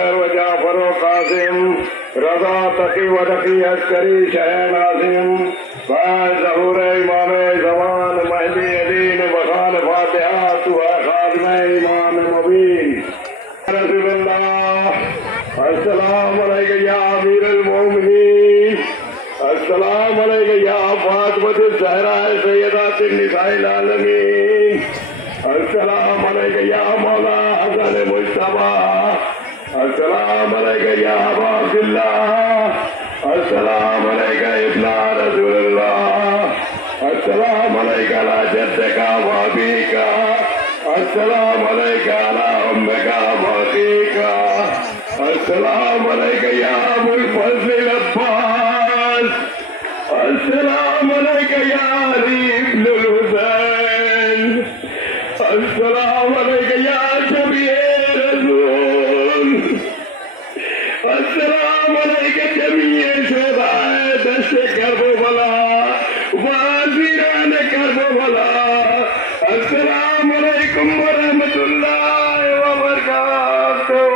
Baker व जाफर व कासिम रजा तकी व तकी अस्करी शह नासिम ज़हूर इमाम जमान महदी अदीन बखान फातिहा तुहा खात्म इमाम मुबीन रसूलुल्लाह अस्सलाम अलैका या अमीरुल मोमिनीन अस्सलाम अलैका या फातिमतुज़ ज़हरा सय्यदातुन निसाइल आलमीन अस्सलाम अलैका या मौला हसन मुज्तबा अस्सलाम अलैका या अबा अब्दुल्लाह अस्सलाम अलैका इब्ना रसूलुल्लाह अस्सलाम अलैका अला जद्दिका व अबीका अस्सलाम अलैका अला उम्मिका व अखीका अस्सलाम अलैका या अबुल फज़ल अब्बास अस्सलाम अलैका या अली इब्नुल हुसैन अस्सलाम अलैका या शफीए रसूल अस्सलाम अलैका जमीए शुहदाए दश्त करबला वाज़िरान करबला अस्सलाम अलैकुम व रहमतुल्लाहि व बरकातुहू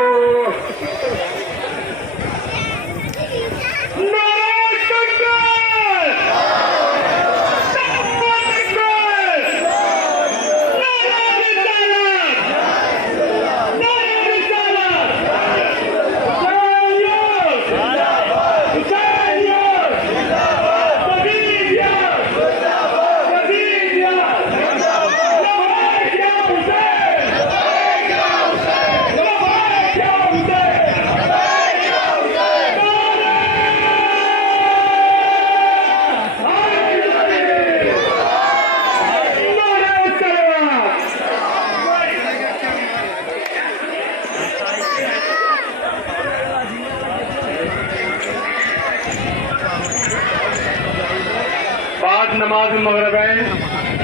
बाद नमाज मगरिब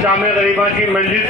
जामे गरीबा की मस्जिद